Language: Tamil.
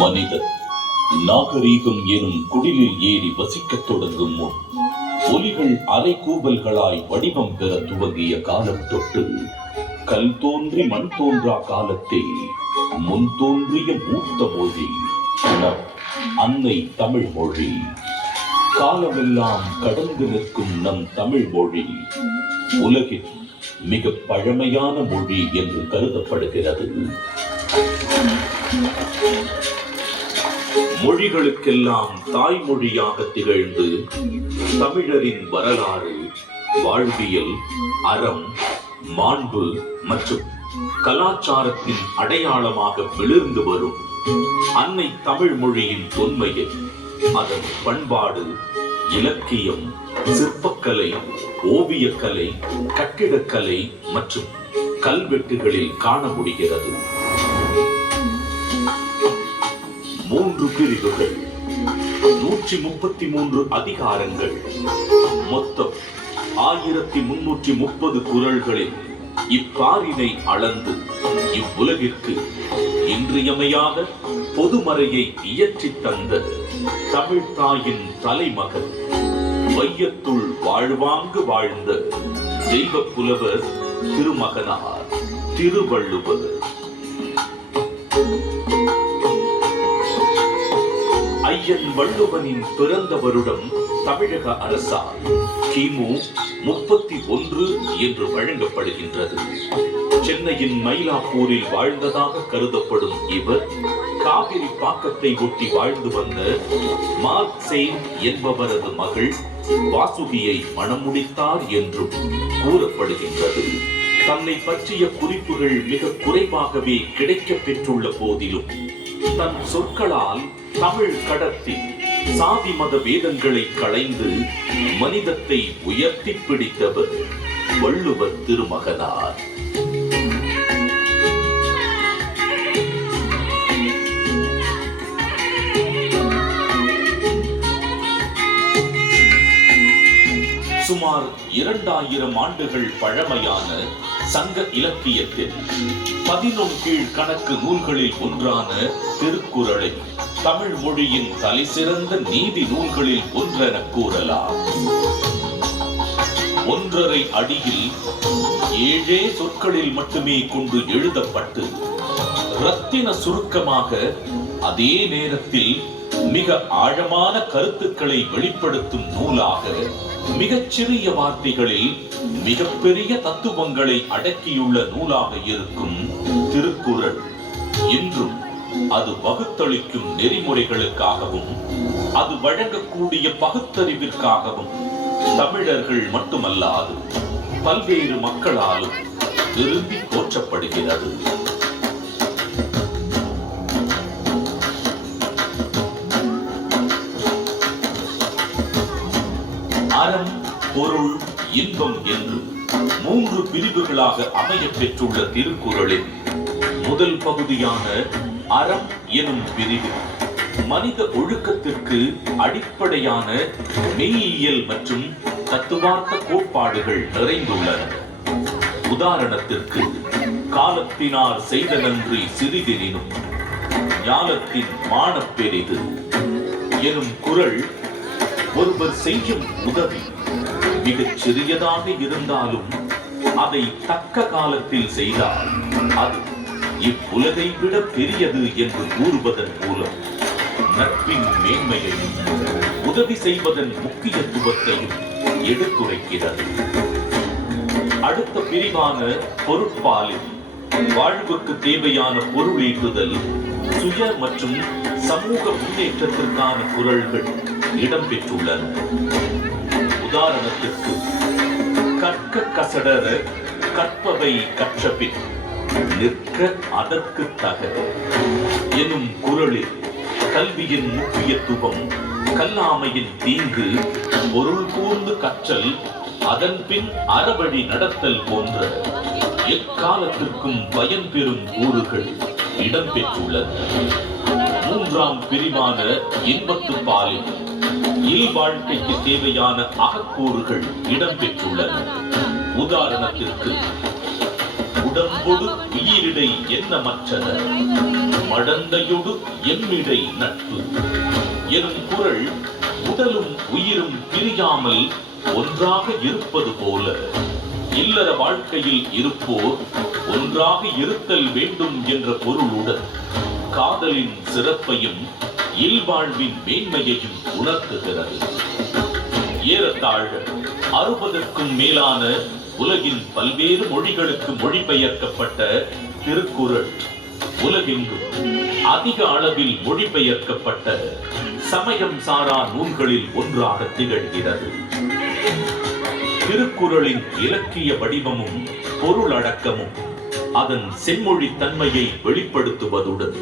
மனிதன் நாகரீகம் எனும் குடிலில் ஏறி வசிக்கத் தொடங்கும் முன் ஒலிகள் அலை கூவல்களாய் வடிவம் பெற துவங்கிய காலம் தொட்டு கல் தோன்றி மண் தோன்றா காலத்தில் முன் தோன்றிய மூத்த மொழி நம் அன்னை தமிழ் மொழி. காலமெல்லாம் கடந்து நிற்கும் நம் தமிழ் மொழி உலகின் மிக பழமையான மொழி என்று கருதப்படுகிறது. மொழிகளுக்கெல்லாம் தாய்மொழியாக திகழ்ந்து தமிழரின் வரலாறு, வாழ்வியல், அறம், மாண்பு மற்றும் கலாச்சாரத்தின் அடையாளமாக மிளிர்ந்து வரும் அன்னை தமிழ் மொழியின் தொன்மையை அதன் பண்பாடு, இலக்கியம், சிற்பக்கலை, ஓவியக்கலை, கட்டிடக்கலை மற்றும் கல்வெட்டுகளில் காண முடிகிறது. 3 பிரிவுகள், 133 அதிகாரங்கள், மொத்தம் 1330 குறள்களில் இப்பாரினை அளந்து இவ்வுலகிற்கு இன்றியமையாத பொதுமறையை இயற்றித் தந்த தமிழ் தாயின் தலைமகன், வையத்துள் வாழ்வாங்கு வாழ்ந்த தெய்வ புலவர் திருமகனார் திருவள்ளுவர். ஐயன் வள்ளுவனின் பிறந்த வருடம் தமிழக அரசால் கிமு 31 என்று வழங்கப்படுகின்றது. சென்னையின் மயிலாப்பூரில் வாழ்ந்ததாக கருதப்படும் இவர் காவிரி பாக்கத்தை ஒட்டி வாழ்ந்து வந்த மார்க் செயின் என்பவரது மகள் வாசுகியை மணமுடித்தார் என்றும் கூறப்படுகின்றது. தன்னை பற்றிய குறிப்புகள் மிக குறைவாகவே கிடைக்கப் பெற்றுள்ள போதிலும் தன் சொற்களால் தமிழ் கடத்தி சாதி மத வேதங்களை களைந்து மனிதத்தை உயர்த்தி பிடித்தவர் வள்ளுவர் திருமகனார். சுமார் 2000 ஆண்டுகள் பழமையான சங்க இலக்கியத்தில் 11 கீழ் கணக்கு நூல்களில் ஒன்றான திருக்குறளை தமிழ் மொழியின் தலைசிறந்த நீதி நூல்களில் ஒன்றென கூறலாம். 1.5 அடியில் 7 சொற்களில் மட்டுமே கொண்டு எழுதப்பட்டு ரத்தின சுருக்கமாக, அதே நேரத்தில் மிக ஆழமான கருத்துக்களை வெளிப்படுத்தும் நூலாக, மிகச்சிறிய வார்த்தைகளில் மிகப்பெரிய தத்துவங்களை அடக்கியுள்ள நூலாக இருக்கும் திருக்குறள் இன்றும் அது வகுத்தளிக்கும் நெறிமுறைகளுக்காகவும் அது வழங்கக்கூடிய பகுத்தறிவிற்காகவும் தமிழர்கள் மட்டுமல்லாது பல்வேறு மக்களாலும் விரும்பி போற்றப்படுகிறது. அறம், பொருள், இன்பம் என்று 3 பிரிவுகளாக அமைய பெற்றுள்ள திருக்குறளின் முதல் பகுதியான அறம் எனும் பிரிவு மனித ஒழுக்கத்திற்கு அடிப்படையான மெய்யியல் மற்றும் தத்துவார்த்த கோட்பாடுகள் நிறைந்துள்ளன. உதாரணத்திற்கு, காலத்தினார் செய்த நன்றி சிறிதெனினும் ஞானத்தின் மானப் பெரிது எனும் குறள் ஒருவர் செய்யும் உதவி மிகச் சிறியதாக இருந்தாலும் அதை தக்க காலத்தில் செய்தால் அது இவ்வுலகை விட பெரியது என்று கூறுவதன் மூலம் நட்பின் மேன்மையையும் உதவி செய்வதன் முக்கியத்துவத்தையும் எடுத்துரைக்கிறது. அடுத்த பிரிவான பொருட்பாலில் வாழ்வுக்கு தேவையான பொருளீட்டுதல், சுய மற்றும் சமூக முன்னேற்றத்திற்கான குரல்கள் இடம்பெற்றுள்ளன. உதாரணத்திற்கு, கற்க கசடர கற்பவை கற்றபின் நிற்க அதற்கு தக எனும் குரலில் கல்வியின் முக்கியத்துவம், கல்லாமையின் தீங்கு, பொருள் கூர்ந்து கற்றல், அதன் பின் அறவழி நடத்தல் போன்ற எக்காலத்திற்கும் பயன் பெறும் கூறுகள் இடம்பெற்றுள்ளன. மூன்றாம் பிரிவான இன்பத்து பாலில் இல்வாழ்க்கைக்கு தேவையான அகக்கூறுகள் இடம்பெற்றுள்ளன. உதாரணத்திற்கு, உடம்பொடு உயிரிடை எண்ணமற்றத மடந்தையொடு எம்மிடை நட்பு எனும் குரல் உடலும் உயிரும் பிரியாமல் ஒன்றாக இருப்பது போல இல்லற வாழ்க்கையில் இருப்போர் ஒன்றாக இருத்தல் வேண்டும் என்ற பொருளுடன் காதலின் சிறப்பையும் இல்வாழ்வின் மேன்மையையும் உணர்த்துகிறது. ஏறத்தாழ 60க்கும் மேலான உலகின் பல்வேறு மொழிகளுக்கு மொழிபெயர்க்கப்பட்ட திருக்குறள் உலகெங்கும் அதிக அளவில் மொழிபெயர்க்கப்பட்ட சமயம் சாரா நூல்களில் ஒன்றாக திகழ்கிறது. திருக்குறளின் இலக்கிய வடிவமும் பொருளடக்கமும் அதன் செம்மொழி தன்மையை வெளிப்படுத்துவதுடன்